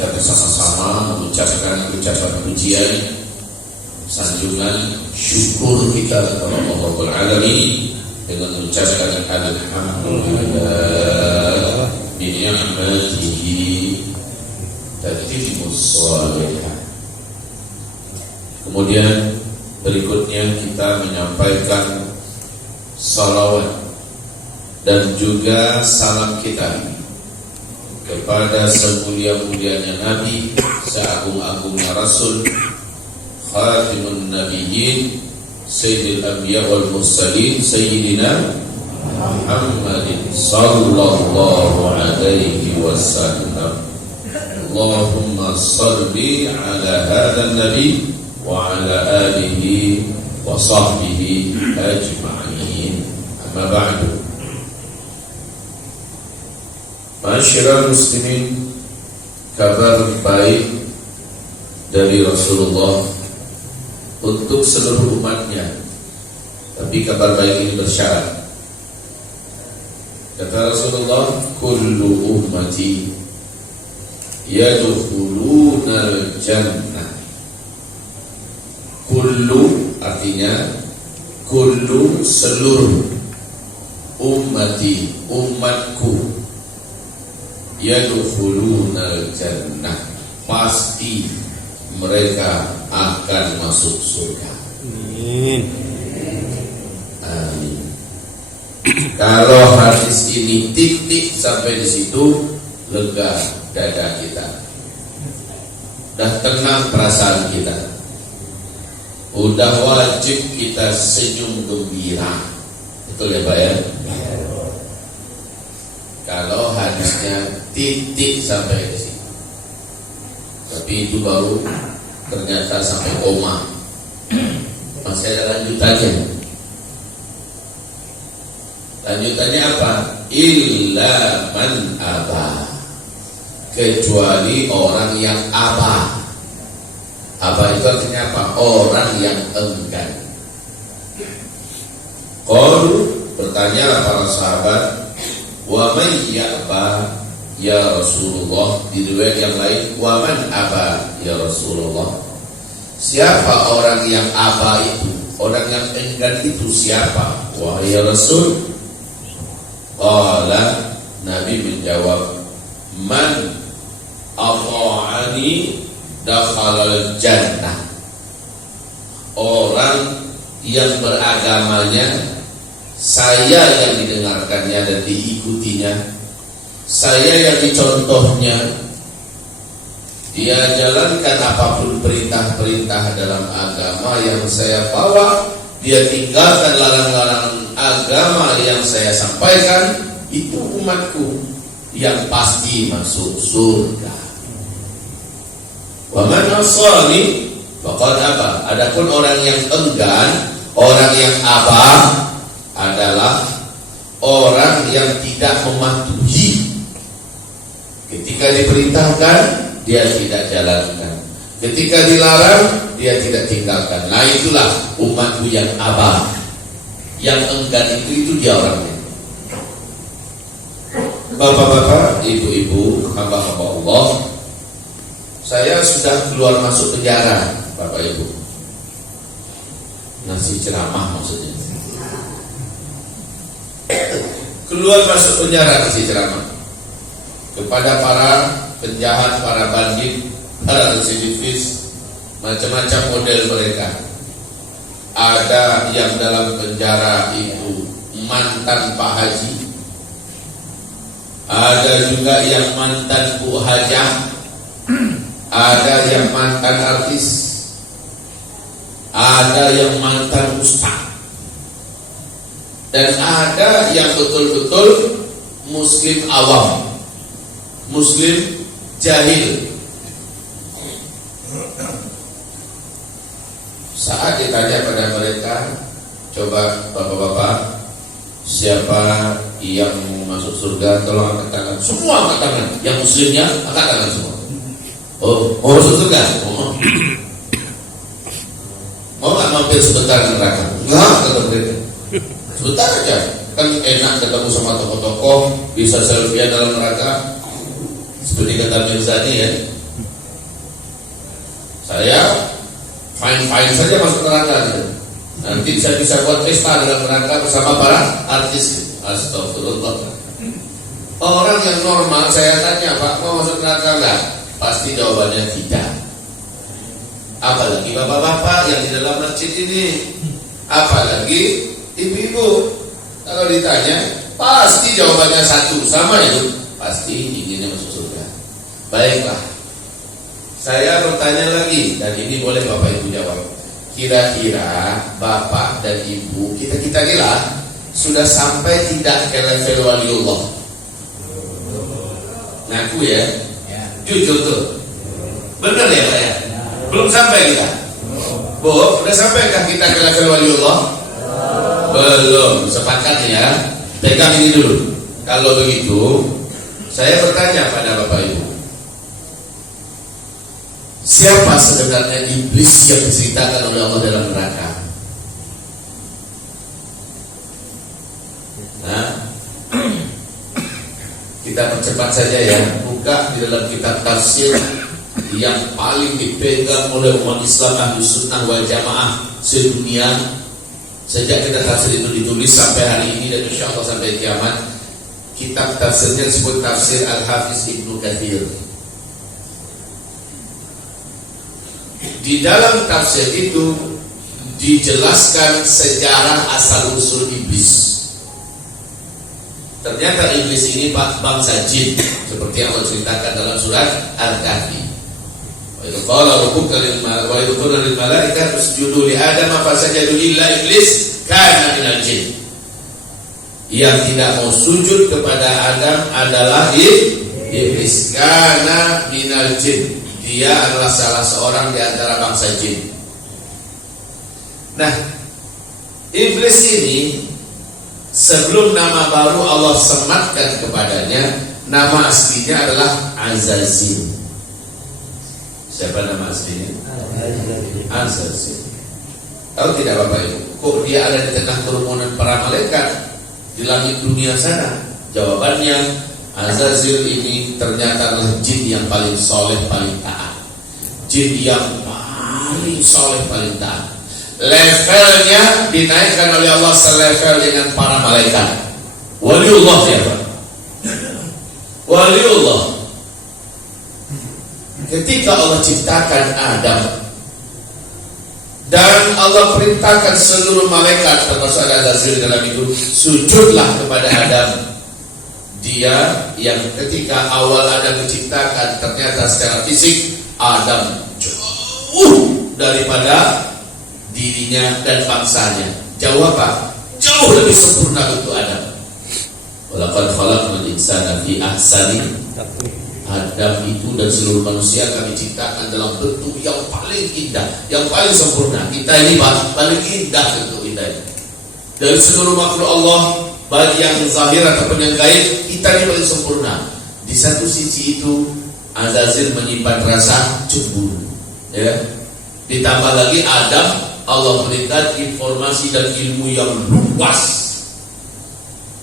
kita bersama-sama mengucapkan ucapan pujian, sanjungan, syukur kita kepada Allah Rabbul Alamin dengan mengucapkan alhamdulillah bi ni'matihi tatimmus shalihat. Kemudian berikutnya kita menyampaikan salawat dan juga salam kita kepada semulia-mulianya Nabi, seagung-agungnya Rasul, Khatimun Nabiyyin, Sayyidil Anbiya wal Mursalin, Sayyidina Muhammadin sallallahu alaihi wasallam. Allahumma salli ala hadha nabi wa ala alihi wa sahbihi ajma'in. Amma ba'du. Ma'asyiral muslimin, kabar baik dari Rasulullah untuk seluruh umatnya. Tapi kabar baik ini bersyarat. Kata Rasulullah, kullu ummati yadkhulunal jannah. Kullu artinya kullu, seluruh, ummati, umatku, yadkhulunal jannah, pasti mereka akan masuk surga. Amin. Amin. Kalau hadis ini titik sampai di situ, lega dada kita, udah tenang perasaan kita, udah wajib kita senyum gembira. Betul ya Pak ya? Kalau hadisnya titik sampai di situ, tapi itu baru ternyata sampai koma. Masih ada lanjutannya. Lanjutannya apa? Illa man aba, kecuali orang yang aba. Aba itu artinya apa? Orang yang enggan. Qalu, bertanya para sahabat, wa man ya'ba ya Rasulullah. Di riwayat yang lain, wa man aba ya Rasulullah. Siapa orang yang aba itu? Orang yang enggan itu siapa? Wahai ya Rasul. Qala, Nabi menjawab, man ata'ani dakhalal jannah. Orang yang beragamanya, saya yang didengarkannya dan diikutinya, saya yang dicontohnya, dia jalankan apapun perintah-perintah dalam agama yang saya bawa, dia tinggalkan larang-larang agama yang saya sampaikan, itu umatku yang pasti masuk surga. Wa man asani faqad aba. Adapun orang yang enggan, orang yang aba adalah orang yang tidak mematuhi. Ketika diperintahkan, dia tidak jalankan. Ketika dilarang, dia tidak tinggalkan. Nah itulah umatku yang aba. Yang enggan itu dia orangnya. Bapak-bapak, ibu-ibu, hamba-hamba Allah, saya sudah keluar masuk penjara, Bapak Ibu. Ngasih ceramah maksudnya. Keluar masuk penjara ngasih ceramah kepada para penjahat, para bandit, para residivis, macam-macam model mereka. Ada yang dalam penjara itu mantan Pak Haji, ada juga yang mantan Bu Hajah, ada yang mantan artis, ada yang mantan ustaz, dan ada yang betul-betul muslim awam, muslim jahil. Saat ditanya pada mereka, coba bapak-bapak, siapa yang masuk surga, tolong angkat tangan. Semua angkat tangan. Yang muslimnya angkat tangan semua. Oh, mau masuk surga? Mau nggak mampir sebentar ke neraka? Enggak, kata mereka. Sebentar aja, kan enak ketemu sama tokoh-tokoh, bisa selfie dalam neraka. Seperti kata Mirzani ya, Saya fine saja masuk neraka gitu. Nanti saya bisa buat pesta dalam neraka bersama para artis. Astagfirullah. Orang yang normal saya tanya, Pak, mau masuk neraka enggak? Pasti jawabannya tidak. Apalagi bapak-bapak yang di dalam masjid ini, apalagi ibu-ibu. Kalau ditanya, pasti jawabannya satu, sama itu. Pasti inginnya masuk surga. Baiklah, saya bertanya lagi, dan ini boleh bapak ibu jawab. Kira-kira bapak dan ibu kita ini lah sudah sampai tidak ke level waliullah? Ngaku ya, jujur tuh, bener ya Pak ya? Belum sampai kita, Bu, udah sampaikah kita ke level waliullah? Belum, sepakat ya. Pegang ini dulu. Kalau begitu, saya bertanya pada bapak ibu, siapa sebenarnya iblis yang diceritakan oleh Allah dalam neraka? Nah, kita percepat saja ya. Buka di dalam kitab tafsir yang paling dipegang oleh umat Islam Ahlus Sunnah wal Jamaah sedunia. Sejak kita tafsir itu ditulis sampai hari ini dan insya Allah sampai kiamat, kitab tafsirnya disebut tafsir Al-Hafiz Ibnu Katsir. Di dalam tafsir itu dijelaskan sejarah asal usul iblis. Ternyata iblis ini bangsa jin, seperti yang Allah ceritakan dalam surat Al-Kahfi. Wa idh qala rabbuka lil malaikati isjudu li Adam fasajadu illa iblis kana minal jin. Yang tidak mau sujud kepada Adam adalah iblis, kana minal jin. Dia adalah salah seorang di antara bangsa jin. Nah, iblis ini sebelum nama baru Allah sematkan kepadanya, nama aslinya adalah Azazil. Siapa nama aslinya? Azazil. Tahu tidak Bapak Ibu? Kok dia ada di tengah kerumunan para malaikat di langit dunia sana? Jawabannya, Azazil ini ternyata adalah jin yang paling soleh, paling taat. Jin yang paling soleh, paling taat. Levelnya dinaikkan oleh Allah selevel dengan para malaikat. Waliullah siapa? Waliullah. Ketika Allah ciptakan Adam dan Allah perintahkan seluruh malaikat termasuk Azazil dalam itu, sujudlah kepada Adam. Dia yang ketika awal Adam diciptakan, ternyata secara fisik Adam jauh daripada dirinya dan bangsanya. Jauh apa? Jauh lebih sempurna untuk Adam. Walaqad khalaqnal insana fi ahsani. Adam itu dan seluruh manusia kami ciptakan dalam bentuk yang paling indah, yang paling sempurna. Kita ini paling indah bentuk kita ini. Dari seluruh makhluk Allah, baik yang zahir ataupun yang gaib, kita ini paling sempurna. Di satu sisi itu Azazil menyimpan rasa cemburu, ya. Ditambah lagi Adam, Allah berikan informasi dan ilmu yang luas.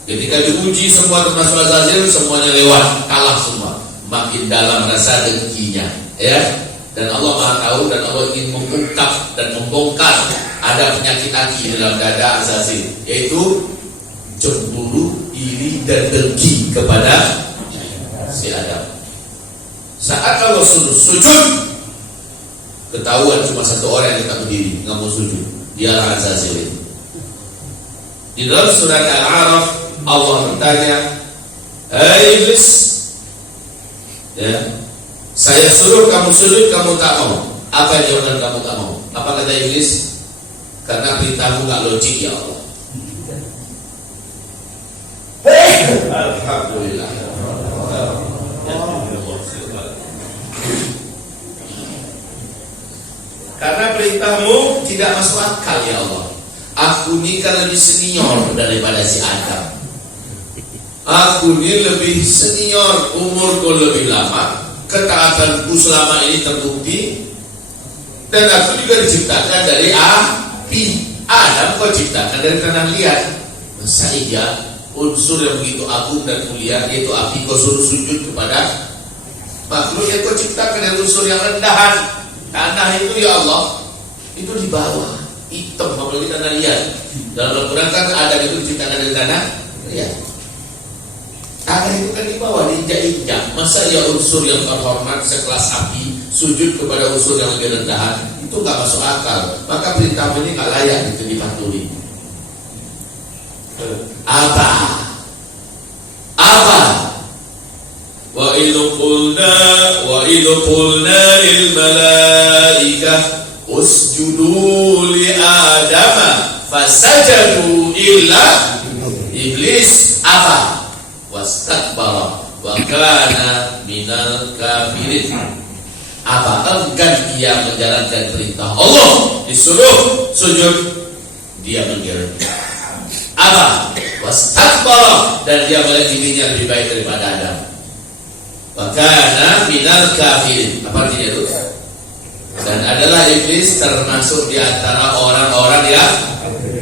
Ketika diuji semua termasuk Azazil, semuanya lewat, kalah semua. Makin dalam rasa dengkinya, ya. Dan Allah Maha tahu dan Allah ingin mengungkap dan membongkar ada penyakit hati dalam dada Azazil, yaitu cemburu, iri dan dengki kepada si Adam. Saat Allah suruh sujud, ketahuan cuma satu orang yang tak berdiri, nggak mau sujud. Dialah Azazil. Di dalam surat Al-A'raf Allah bertanya, "Hai iblis, ya, saya suruh kamu sujud, kamu tak mau. Apa jawaban kamu tak mau?" Apa kata iblis? Karena perintahmu nggak logik ya Allah. Alhamdulillah. Karena perintahmu tidak masuk akal ya Allah. Aku ini kan lebih senior daripada si Adam. Aku ini lebih senior, umurku lebih lama, ketaatanku selama ini terbukti, dan aku juga diciptakan dari api. Adam kau ciptakan dari tanah liat. Masa iya unsur yang begitu agung dan mulia, yaitu api, kau suruh sujud kepada makhluk yang kau ciptakan dari unsur yang rendahan? Tanah itu ya Allah, itu di bawah, hitam, apalagi tanah liat. Dalam Al-Quran kan ada itu diciptakan dari tanah liat. Tanah itu kan di bawah, diinjak-injak. Masa ya unsur yang terhormat sekelas api sujud kepada unsur yang lebih rendahan? Itu gak masuk akal. Maka perintah ini gak layak itu dipatuhi. Apa? Wa idzu qulna lil malaikah usjudu li adama fasajadu illa iblis apa? Wastakbara wa kana minal kafirin. Apa? Enggan ia menjalankan perintah Allah, disuruh sujud, dia menggeret. Apa? Wastakbara, dan dia melihat dirinya lebih baik daripada Adam. Wa kana minal kafirin. Apa artinya itu? Dan adalah iblis termasuk di antara orang-orang yang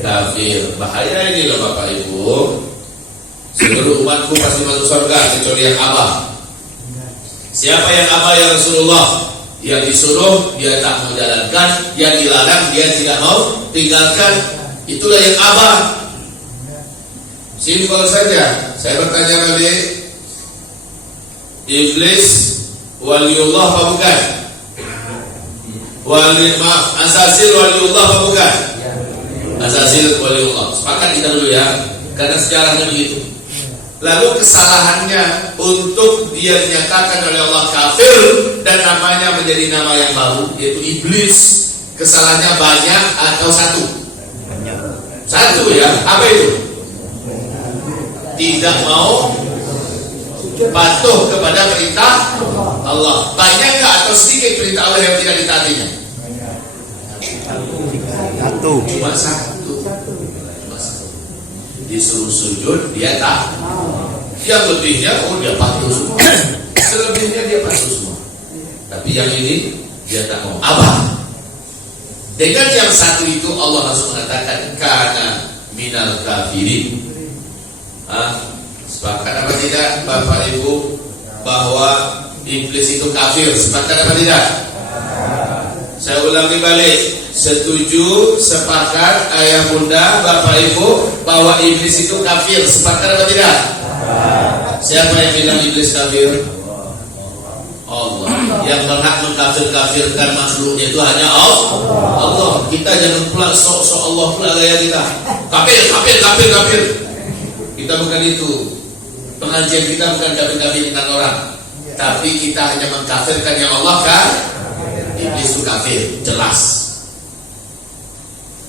kafir. Bahaya ini loh Bapak Ibu. Seluruh umatku pasti masuk surga kecuali yang abah. Siapa yang abah ya Rasulullah? Yang disuruh dia tak mau jalankan, yang dilarang dia tidak mau tinggalkan. Itulah yang abah. Simpel saja. Saya bertanya balik, iblis waliullah apa bukan? Asazil waliullah apa bukan? Asazil waliullah. Sepakat kita dulu ya, karena sejarahnya begitu. Lalu kesalahannya untuk dia dinyatakan oleh Allah kafir dan namanya menjadi nama yang baru, yaitu iblis. Kesalahannya banyak atau satu? Satu ya. Apa itu? Tidak mau patuh kepada perintah Allah. Banyakkah atau sedikit perintah Allah yang tidak ditaatinya? Satu. Cuma satu. Disuruh sujud dia tak. Yang lebihnya dia patuh semua. Selebihnya dia patuh semua. Tapi yang ini dia tak mau. Apa? Dengan yang satu itu Allah langsung mengatakan kana minal kafirin. Sepakat apa tidak Bapak Ibu bahwa iblis itu kafir? Sepakat apa tidak? Saya ulangi balik. Setuju, sepakat ayah bunda, Bapak Ibu bahwa iblis itu kafir? Sepakat apa tidak? Siapa yang bilang iblis kafir? Allah. Yang berhak mengkafir-kafirkan makhluknya itu hanya Allah. Kita jangan pula sok-sok Allah pula gaya kita. Kafir. Kita bukan itu. Pengajian kita bukan kafir-kafirkan orang, tapi kita hanya mengkafirkan yang Allah kan? Iblis itu kafir, jelas.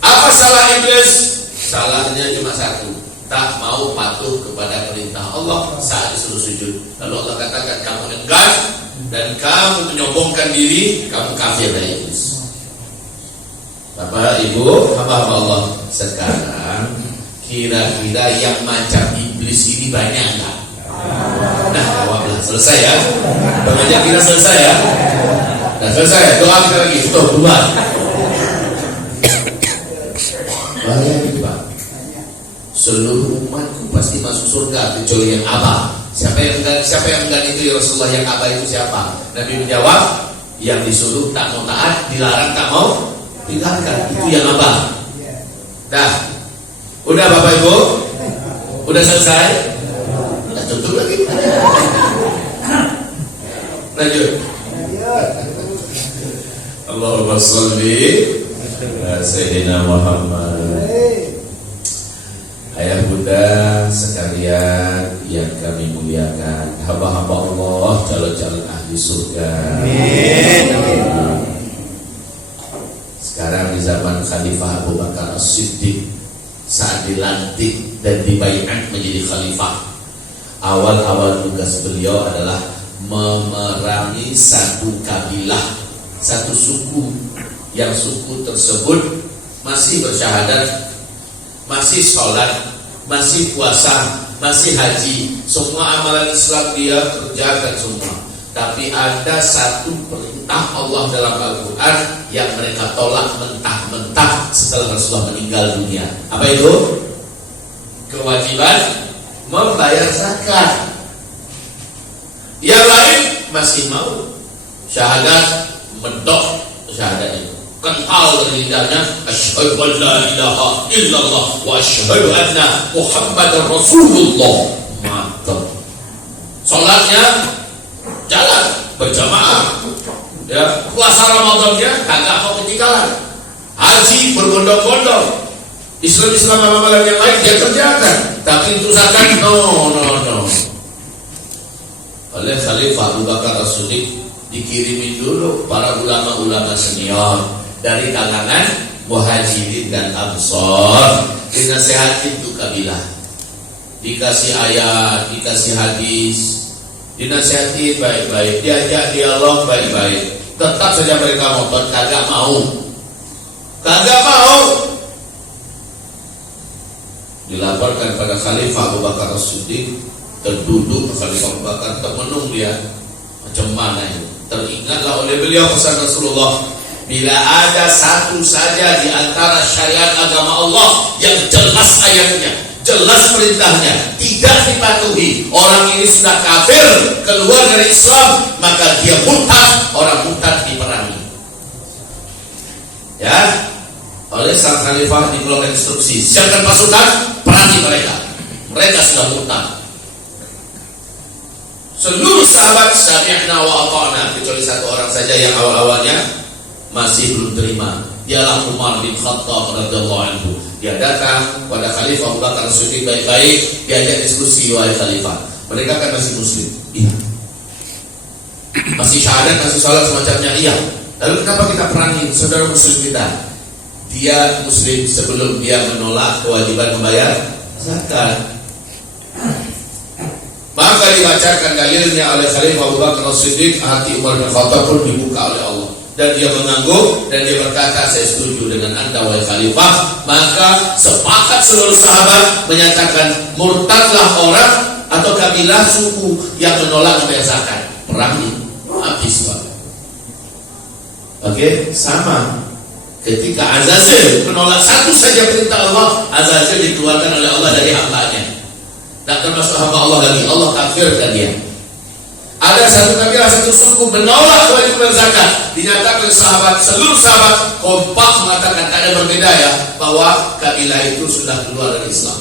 Apa salah iblis? Salahnya cuma satu, tak mau patuh kepada perintah Allah saat disuruh sujud. Lalu Allah katakan kamu enggan dan kamu menyombongkan diri, kamu kafir dari iblis. Bapak Ibu, hamba Allah, sekarang kira-kira yang macam iblis ini banyak enggak? Nah, jawablah. Selesai ya? Pengajian kita selesai ya? Nah, selesai. Doa kita lagi. Tuh, dua. Bahaya itu Pak. Seluruh umatku pasti masuk surga kecuali yang abah. Siapa yang enggak itu ya Rasulullah? Yang abah itu siapa? Nabi menjawab, yang disuruh tak mau taat, dilarang tak mau tinggalkan. Itu yang abah. Dah. Udah Bapak Ibu? Udah selesai? Tutup lagi. Lanjut. Allahumma sholli ala sayyidina Muhammad. Ayah bunda sekalian yang kami muliakan, hamba-hamba Allah calon-calon ahli surga. Amin. Sekarang di zaman Khalifah Abu Bakar As-Siddiq, saat dilantik dan dibaiat menjadi khalifah, awal-awal tugas beliau adalah memerangi satu kabilah, satu suku, yang suku tersebut masih bersyahadat, masih sholat, masih puasa, masih haji, semua amalan Islam dia kerjakan semua. Tapi ada satu perintah Allah dalam Al-Quran yang mereka tolak mentah-mentah setelah Rasulullah meninggal dunia. Apa itu? Kewajiban membayar zakat. Yang lain masih mau syahadat, medok, syahadat itu. Kental dari lidahnya, asyhadu an la ilaha illallah wa asyhadu anna Muhammadar Rasulullah. Mantap. Salatnya jalan berjamaah. Ya, puasa Ramadannya kagak mau ketinggalan. Haji berbondong-bondong. Islam amalan yang lain dia kerjakan, tapi untuk zakat no. Oleh Khalifah Abu Bakar As-Siddiq dikirimin dulu para ulama-ulama senior dari kalangan Muhajirin dan Ansor, dinasihatin untuk kabilah, dikasih ayat, dikasih hadis, dinasihatin baik-baik, diajak dialog baik-baik. Tetap saja mereka ngotot, kagak mau. Dilaporkan pada Khalifah Abu Bakar As-Siddiq, terduduk Khalifah Abu Bakar, termenung dia, macam mana ini? Teringatlah oleh beliau pesan Rasulullah, bila ada satu saja di antara syariat agama Allah yang jelas ayatnya, jelas perintahnya, tidak dipatuhi, orang ini sudah kafir, keluar dari Islam, maka dia murtad, orang murtad diperangi. Ya, oleh sang khalifah dikeluarkan instruksi, siapkan pasukan, perangi mereka. Mereka sudah murtad. Seluruh sahabat sami'na wa ata'na, kecuali satu orang saja yang awal-awalnya masih belum terima. Dialah Umar bin Khattab radhiyallahu anhu. Dia datang pada Khalifah Abu Bakar As-Siddiq baik-baik, diajak diskusi, wahai Khalifah. Mereka kan masih muslim. Iya. Masih syahadat, masih salat semacamnya. Iya. Lalu kenapa kita perangi saudara muslim kita? Dia muslim sebelum dia menolak kewajiban membayar zakat. Maka dibacakan dalilnya oleh Khalifah Abu Bakar As-Siddiq, hati Umar bin Khattab pun dibuka oleh Allah. Dan dia mengangguk dan dia berkata, saya setuju dengan anda wahai Khalifah. Maka sepakat seluruh sahabat menyatakan, murtadlah orang atau kabilah suku yang menolak membayar zakat. Perangi, habis Pak. Oke, sama. Ketika Azazil menolak satu saja perintah Allah, Azazil dikeluarkan oleh Allah dari hambanya. Tak termasuk hamba Allah lagi, Allah kafirkan dia. Ada satu kabilah, satu suku menolak kewajiban zakat, dinyatakan sahabat, seluruh sahabat kompak mengatakan, tak ada berbeda ya, bahwa kabilah itu sudah keluar dari Islam.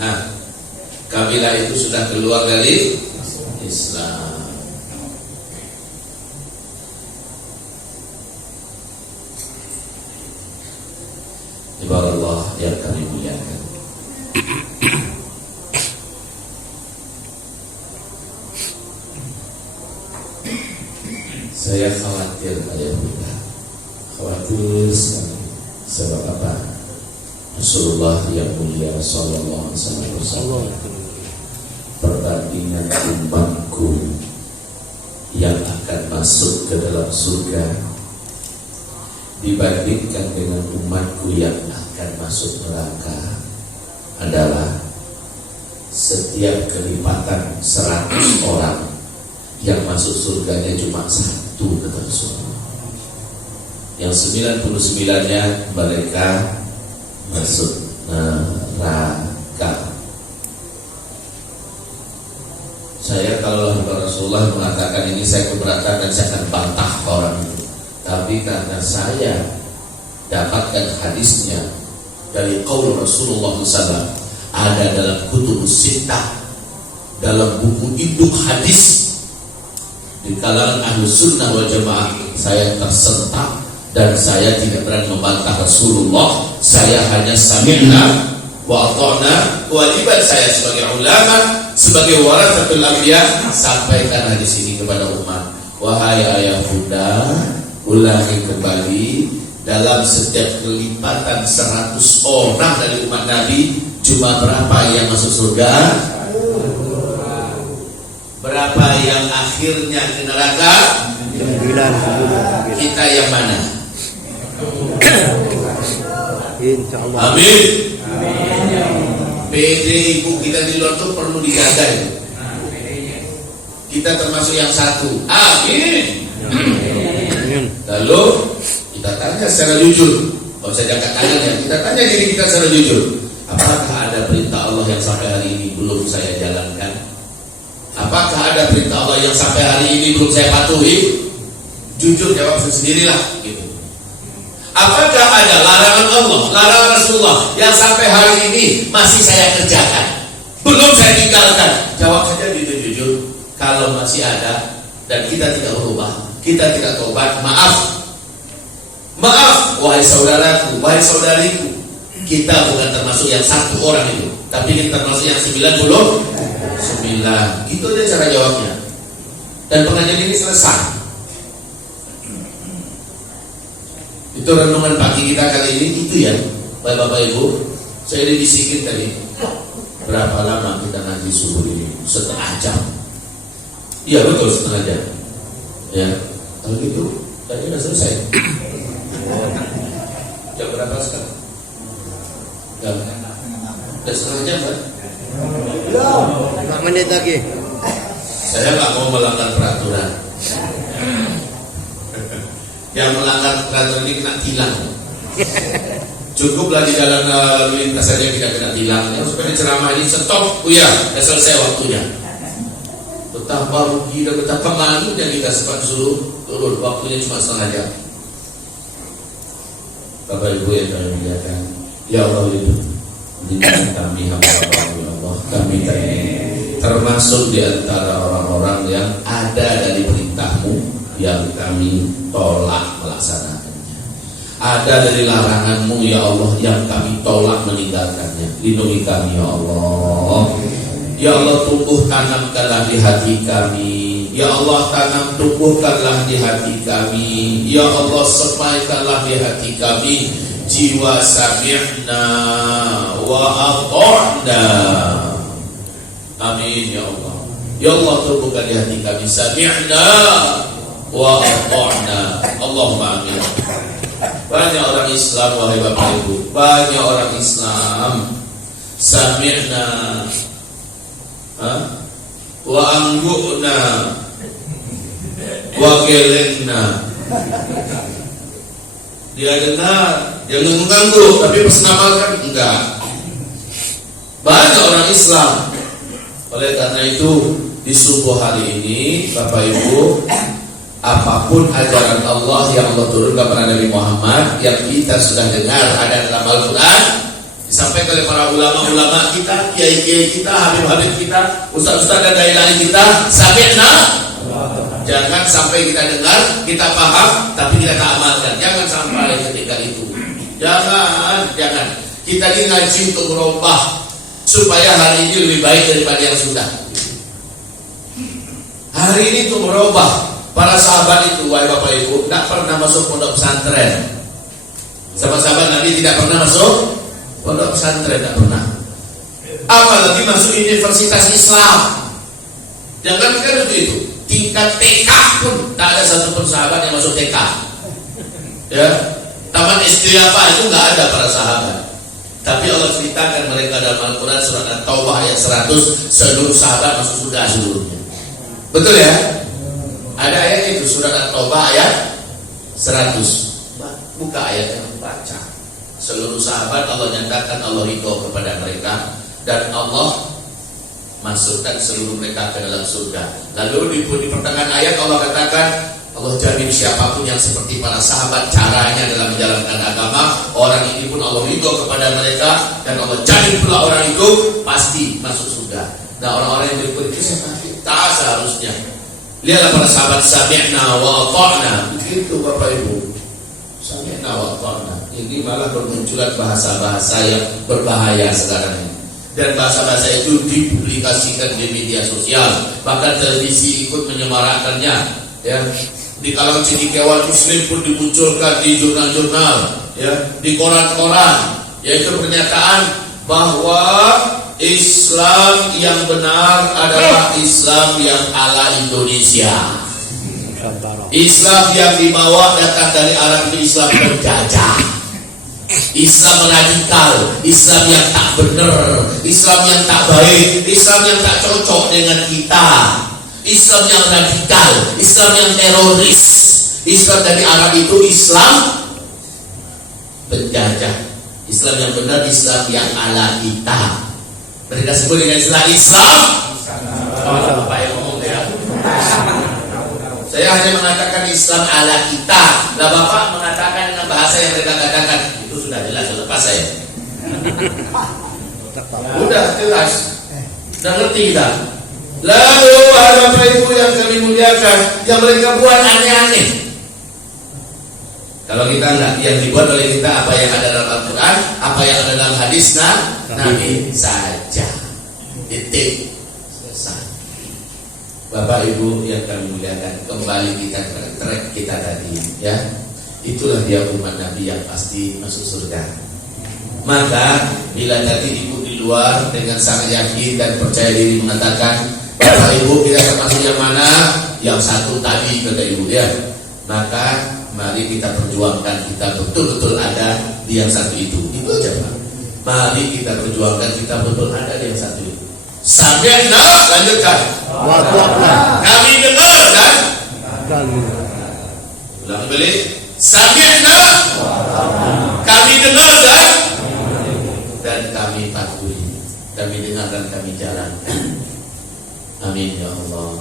Nah, kabilah itu sudah keluar dari Islam. Ibarat Allah yang kami muliakan. Saya khawatir ayah bunda, khawatir sekali. Sebab apa? Rasulullah yang mulia sallallahu alaihi wasallam, perbandingan umatku yang akan masuk ke dalam surga dibandingkan dengan umatku yang akan masuk neraka adalah setiap kelipatan 100 orang yang masuk surganya cuma 1 kata Rasulullah. Yang 99-nya mereka masuk neraka. Saya kalau Rasulullah mengatakan ini, saya keberatan dan saya akan bantah orang itu. Tapi karena saya dapatkan hadisnya dari qaul Rasulullah SAW, ada dalam kutubus sittah, dalam buku induk hadis di kalangan ahlu sunnah wal jamaah, saya tersentak dan saya tidak berani membantah Rasulullah. Saya hanya sami'na wa ata'na, kewajiban saya sebagai ulama, sebagai warathatul anbiya, sampaikan hadis ini kepada umat. Wahai ayah bunda, ulangi kembali, dalam setiap kelipatan 100 orang dari umat Nabi, cuma berapa yang masuk surga? Berapa yang akhirnya ke neraka? 9. Kita yang mana? Insyaallah. Amin. PD ibu kita di luar itu perlu dijaga. Kita termasuk yang 1. Amin. Lalu kita tanya secara jujur, kalau saya jangan tanya, kita tanya diri kita secara jujur, apakah ada perintah Allah yang sampai hari ini belum saya jalankan? Apakah ada perintah Allah yang sampai hari ini belum saya patuhi? Jujur jawab sendirilah gitu. Apakah ada larangan Allah, larangan Rasulullah yang sampai hari ini masih saya kerjakan, belum saya tinggalkan? Jawab saja jujur. Kalau masih ada dan kita tidak berubah, kita tidak tobat, maaf, wahai saudaraku, wahai saudariku, kita bukan termasuk yang satu orang itu, tapi kita termasuk yang 99. Itu aja cara jawabnya. Dan pengajian ini selesai. Itu renungan pagi kita kali ini itu ya, Bapak Ibu. Saya dibisikin tadi, berapa lama kita ngaji subuh ini? Setengah jam. Iya betul, setengah jam. Ya, kalau gitu tadi udah selesai. Jam berapa sekarang? Jam udah setengah jam kan? 5 menit lagi. Saya nggak mau melanggar peraturan. Yang melanggar peraturan ini kena tilang. Cukuplah di dalam lalu lintas saja tidak kena tilang. Yang supaya ceramah ini stop, ya, sudah selesai waktunya. Betapa rugi dan betapa malunya kita sempat suruh turun, waktunya cuma setengah jam. Bapak Ibu yang kami muliakan, ya Allah itu berikan kami hamba-Mu ya Allah. Kami termasuk di antara orang-orang yang ada dari perintah-Mu yang kami tolak melaksanakannya. Ada dari larangan-Mu ya Allah yang kami tolak meninggalkannya. Lindungi kami ya Allah. Ya Allah, tumbuh tanamkanlah di hati kami. Ya Allah, tumbuhkanlah di hati kami. Ya Allah, semaikanlah di hati kami jiwa sami'na wa ata'na. Amin ya Allah. Ya Allah, tumbuhkan di hati kami sami'na wa ata'na. Allahumma amin. Banyak orang Islam, wahai Bapak Ibu, banyak orang Islam sami'na wa anggukna wa gelengna. Dia dengar, dia mengganggu, tapi mengamalkan enggak. Banyak orang Islam. Oleh karena itu di subuh hari ini Bapak Ibu, apapun ajaran Allah yang Allah turunkan kepada Nabi Muhammad yang kita sudah dengar ada dalam Al-Quran, disampaikan oleh para ulama-ulama kita, kiai-kiai kita, habib-habib kita, ustaz-ustaz dan dai-dai kita, sami'na. Jangan sampai kita dengar, kita paham, tapi kita tak amalkan. Jangan sampai ketika itu. Jangan. Kita ini ngaji untuk merubah supaya hari ini lebih baik daripada yang sudah. Hari ini untuk merubah. Para sahabat itu, wahai Bapak Ibu, tidak pernah masuk pondok pesantren. Sahabat-sahabat Nabi tidak pernah masuk pondok pesantren, tidak pernah. Apalagi masuk universitas Islam. Jangan kan itu. Tingkat TK pun tak ada satu pun sahabat yang masuk TK. Ya, taman SD apa itu nggak ada para sahabat. Tapi Allah ceritakan mereka dalam Al-Quran surat At-Taubah ayat 100, seluruh sahabat masuk surga seluruhnya. Betul ya? Ada ayat itu surat At-Taubah ayat 100. Buka ayatnya, baca. Seluruh sahabat Allah nyatakan Allah ridho kepada mereka dan Allah masukkan seluruh mereka ke dalam surga. Lalu di pertengahan ayat Allah katakan Allah jamin siapapun yang seperti para sahabat caranya dalam menjalankan agama, orang ini pun Allah ridho kepada mereka dan Allah jamin pula orang itu pasti masuk surga. Nah, orang-orang yang berikut itu siapa? Tak seharusnya. Lihatlah para sahabat sami'na wa ata'na. Begitu Bapak Ibu. Sami'na wa ata'na. Ini malah bermunculan bahasa-bahasa yang berbahaya sekarang ini. Dan bahasa-bahasa itu dipublikasikan di media sosial, bahkan televisi ikut menyemarakkannya. Ya, di kalangan cendekiawan Muslim pun dimunculkan di jurnal-jurnal, ya, di koran-koran, yaitu pernyataan bahwa Islam yang benar adalah Islam yang ala Indonesia. Islam yang dibawa datang dari Arab itu Islam penjajah. Islam radikal, Islam yang tak benar, Islam yang tak baik, Islam yang tak cocok dengan kita, Islam yang radikal, Islam yang teroris. Islam dari Arab itu Islam penjajah. Islam yang benar Islam yang ala kita. Mereka sebut dengan istilah Islam. Apa yang Saya hanya mengatakan Islam ala kita. Lah Bapak mengatakan dengan bahasa yang mereka katakan, itu sudah jelas, lepas saya. Udah jelas. Sudah ngerti kita. Lalu ada Bapak Ibu yang kami muliakan, yang mereka buat aneh-aneh. Kalau kita enggak, yang dibuat oleh kita apa yang ada dalam Al-Quran, apa yang ada dalam hadis Nabi saja. Titik. Selesai. Bapak Ibu yang kami muliakan, kembali kita ke track kita tadi, ya. Itulah dia umat Nabi yang pasti masuk surga. Maka bila tadi ibu di luar dengan sangat yakin dan percaya diri mengatakan, Bapak Ibu kita termasuk yang mana? Yang satu tadi kata ibu dia. Maka mari kita perjuangkan kita betul-betul ada di yang satu itu. Itu aja Pak. Mari kita perjuangkan kita betul ada di yang satu itu. Sami'na, lanjutkan. Kami dengar kan? Ulang balik. Sami'na, kami dengar kan? Dan kami patuhi. Kami dengar dan kami jalankan. Amin ya Allah.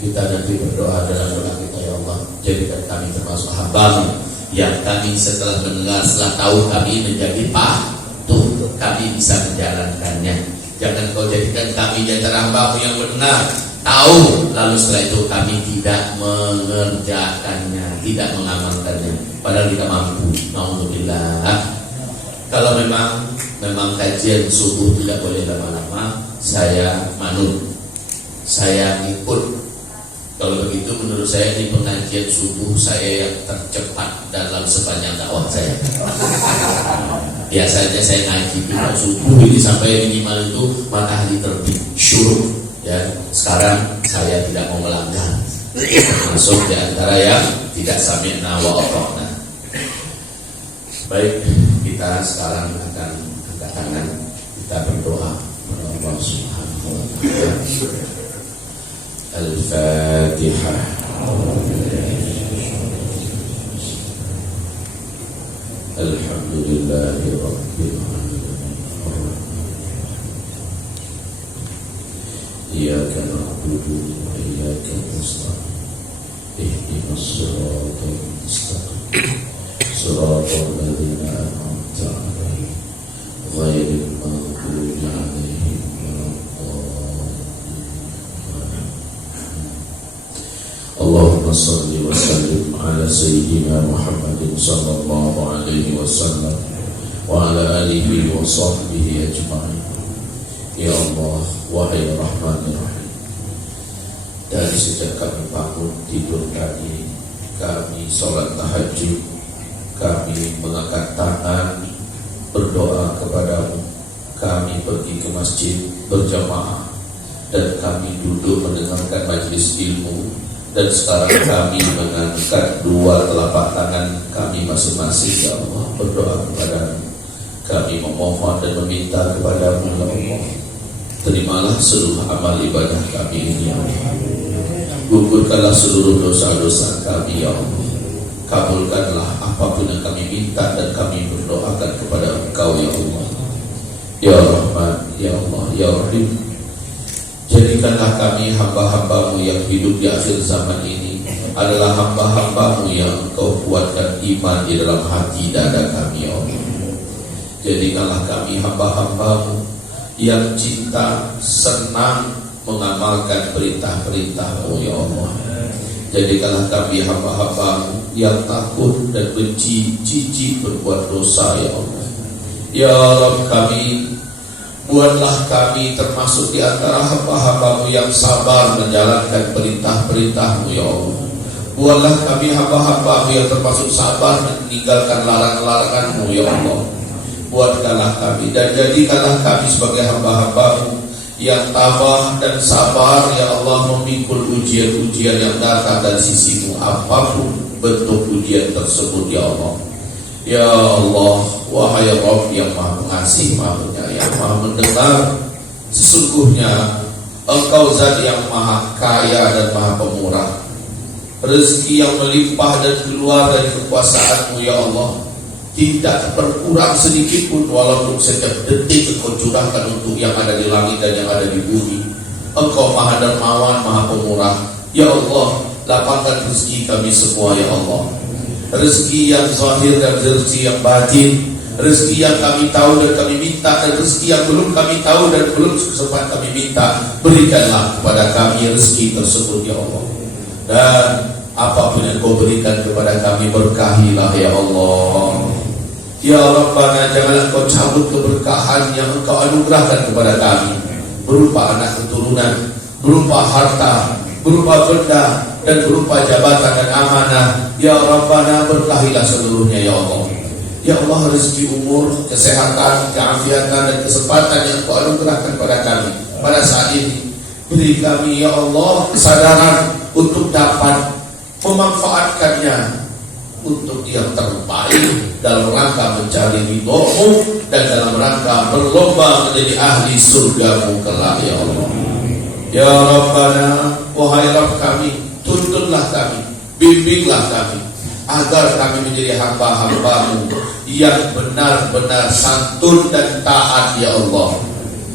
Kita nanti berdoa dalam doa kita, ya Allah, jadikan kami termasuk hamba yang kami setelah mendengar, setelah tahu kami menjadi patuh, kami bisa menjalankannya. Jangan kau jadikan kami di antara hamba-Mu yang benar, tahu, lalu setelah itu kami tidak mengerjakannya, tidak mengamalkannya, padahal kita mampu. Alhamdulillah. Kalau memang kajian subuh tidak boleh lama-lama, saya manut, saya ikut. Kalau begitu menurut saya ini pengajian subuh saya yang tercepat dalam sepanjang dakwah saya. Biasanya saya ngaji juga subuh ini sampai minimal itu matahari terbit syuruk, ya. Sekarang saya tidak mau melanggar, masuk di antara yang tidak sami'na wa ata'na. Baik, kita sekarang akan angkat tangan, kita berdoa kepada Allah Subhanahu wa taala. Al-Fatihah. Alhamdulillahi Rabbil Alamin. Iyyaka na'budu wa iyyaka nasta'in. Ihdinas siratal mustaqim. Siratal ladzina an'amta 'alaihim ghairil maghdubi 'alaihim waladdallin. Allahumma salli wa sallim ala sayyidina Muhammadin sallallahu alaihi wasallam wa ala alihi wa sahbihi ajma'in. Ya Allah, wahai Rahmanir Rahim, dari sejak kami bangun tidur tadi, kami sholat tahajud, kami mengangkat tangan berdoa kepadamu, kami pergi ke masjid berjamaah, dan kami duduk mendengarkan majlis ilmu. Dan sekarang kami mengangkat dua telapak tangan kami masing-masing, ya Allah, berdoa kepadamu. Kami memohon dan meminta kepadamu, ya Allah, terimalah seluruh amal ibadah kami ini, ya Allah. Gugurkanlah seluruh dosa-dosa kami, ya Allah. Kabulkanlah apapun yang kami minta dan kami berdoakan kepada Engkau, ya Allah. Ya Rahman, ya Allah, ya Rahim, jadikanlah kami hamba-hamba-Mu yang hidup di akhir zaman ini adalah hamba-hamba-Mu yang Engkau kuatkan iman di dalam hati dada kami, ya Allah. Jadikanlah kami hamba-hamba-Mu yang cinta, senang mengamalkan perintah-perintah-Mu, ya Allah. Jadikanlah kami hamba-hamba-Mu yang takut dan benci, jijik berbuat dosa, ya Allah. Ya Rabb, kami buatlah kami termasuk di antara hamba-hamba-Mu yang sabar menjalankan perintah-perintah-Mu, ya Allah. Buatlah kami hamba-hamba-Mu yang termasuk sabar meninggalkan larangan-larangan-Mu, ya Allah. Buatkanlah kami dan jadikanlah kami sebagai hamba-hamba-Mu yang tabah dan sabar, ya Allah, memikul ujian-ujian yang datang dari sisi-Mu, apapun bentuk ujian tersebut, ya Allah. Ya Allah, wahai Rabb yang Maha Pengasih, Maha Penyayang, Maha Mendengar, sesungguhnya Engkau Zat yang Maha Kaya dan Maha Pemurah. Rezeki yang melimpah dan keluar dari kekuasaan-Mu, ya Allah, tidak berkurang sedikit pun, walaupun setiap detik Engkau curahkan untuk yang ada di langit dan yang ada di bumi. Engkau Maha Dermawan, Maha Pemurah. Ya Allah, lapangkan rezeki kami semua ya Allah. Rezeki yang zahir dan rezeki yang batin, rezeki yang kami tahu dan kami minta, dan rezeki yang belum kami tahu dan belum sempat kami minta, berikanlah kepada kami rezeki tersebut ya Allah. Dan apapun yang kau berikan kepada kami, berkahilah ya Allah. Ya Rabbana, janganlah kau cabut keberkahan yang engkau anugerahkan kepada kami, berupa anak keturunan, berupa harta, berupa benda, dan berupa jabatan dan amanah. Ya Rabbana, berkahilah seluruhnya ya Allah. Ya Allah, rezeki umur, kesehatan, keafiatan, dan kesempatan yang kau anugerahkan kepada kami pada saat ini, beri kami ya Allah kesadaran untuk dapat memanfaatkannya untuk yang terbaik dalam rangka mencari ridho-Mu dan dalam rangka berlomba menjadi ahli surga-Mu kelak ya Allah. Ya Rabbana, wahai Rabb kami, tuntunlah kami, bimbinglah kami, agar kami menjadi hamba-hamba-Mu yang benar-benar santun dan taat ya Allah.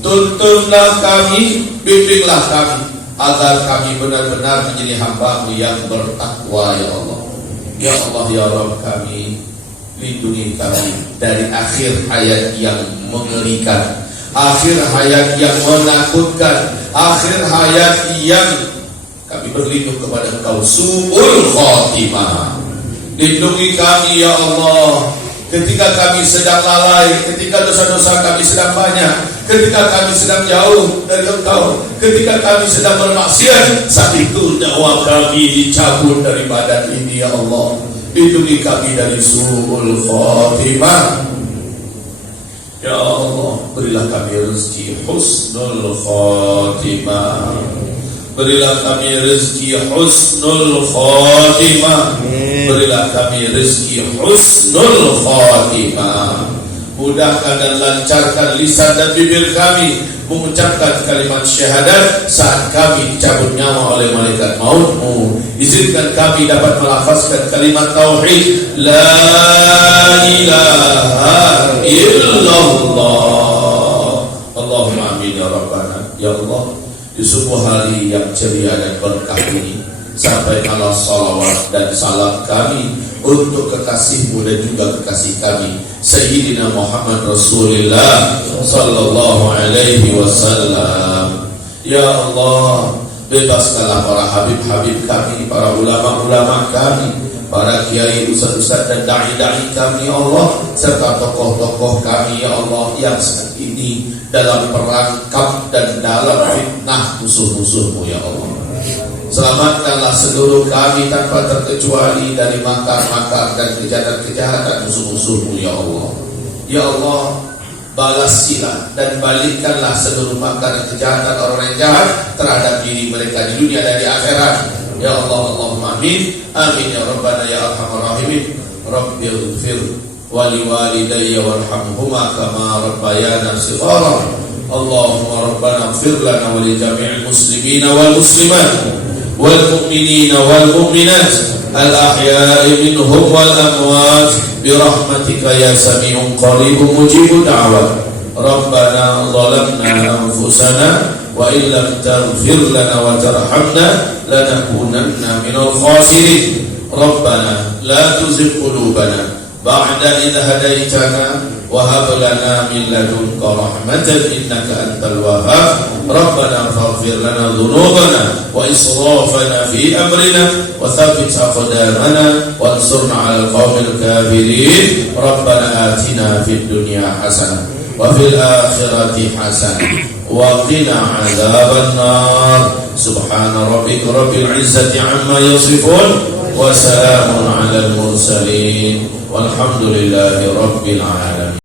Tuntunlah kami, bimbinglah kami, agar kami benar-benar menjadi hamba-Mu yang bertakwa ya Allah. Ya Allah ya Rabb kami, lindungi kami dari akhir hayat yang mengerikan, akhir hayat yang menakutkan, akhir hayat yang kami berlindung kepada Engkau su'ul khatimah. Lindungi kami ya Allah ketika kami sedang lalai, ketika dosa-dosa kami sedang banyak, ketika kami sedang jauh dari Engkau, ketika kami sedang bermaksiat, saat itu nyawa kami dicabut dari badan ini ya Allah. Lindungi kami dari su'ul khatimah ya Allah. Berilah kami rezeki husnul khatimah, berilah kami rezeki husnul khatimah, berilah kami rezeki husnul khatimah. Mudahkan dan lancarkan lisan dan bibir kami mengucapkan kalimat syahadat saat kami dicabut nyawa oleh malaikat maut-Mu. Izinkan kami dapat melafazkan kalimat tauhid la ilaha illallah. Allahumma amin ya Rabbana. Ya Allah, di sebuah hari yang ceria dan berkah ini, sampaikanlah salawat dan salam kami untuk kekasih-Mu dan juga kekasih kami Sayyidina Muhammad Rasulullah sallallahu alaihi wasallam. Ya Allah, bebaskanlah para habib-habib kami, para ulama-ulama kami, para kiai, ustaz-ustaz dan dai-dai kami ya Allah, serta tokoh-tokoh kami ya Allah yang saat ini dalam perangkap dan dalam fitnah musuh-musuh-Mu ya Allah. Selamatkanlah seluruh kami tanpa terkecuali dari makar-makar dan kejahatan-kejahatan musuh-musuh-Mu ya Allah. Ya Allah, balasilah dan balikkanlah seluruh makar dan kejahatan orang yang jahat terhadap diri mereka di dunia dan di akhirat. Ya Allah, Allahumma amin. Amin ya Rabbana ya Arhamar Rahimin. Rabbighfir wa liwalidayya warhamhuma kama rabbayana shighara. Allahumma Rabbana ighfir lana wa li jami'il muslimina wal muslimat والمؤمنين والمؤمنات الأحياء منهم والأموات برحمتك يا سميع قريب مجيب الدعوات. ربنا ظلمنا أنفسنا وإن لم تغفر لنا وترحمنا لنكونن من الخاسرين. ربنا لا تزغ قلوبنا بعد إذ هديتنا وهب لنا من لدنك رحمة إنك أنت الوهاب. ربنا فاغفر لنا ذنوبنا وإسرافنا في أمرنا وثبت أقدامنا وانصرنا على القوم الكافرين. ربنا آتنا في الدنيا حسنة وفي الآخرة حسنة وقنا عذاب النار. سبحان ربك رب العزة عما يصفون وسلام على المرسلين والحمد لله رب العالمين.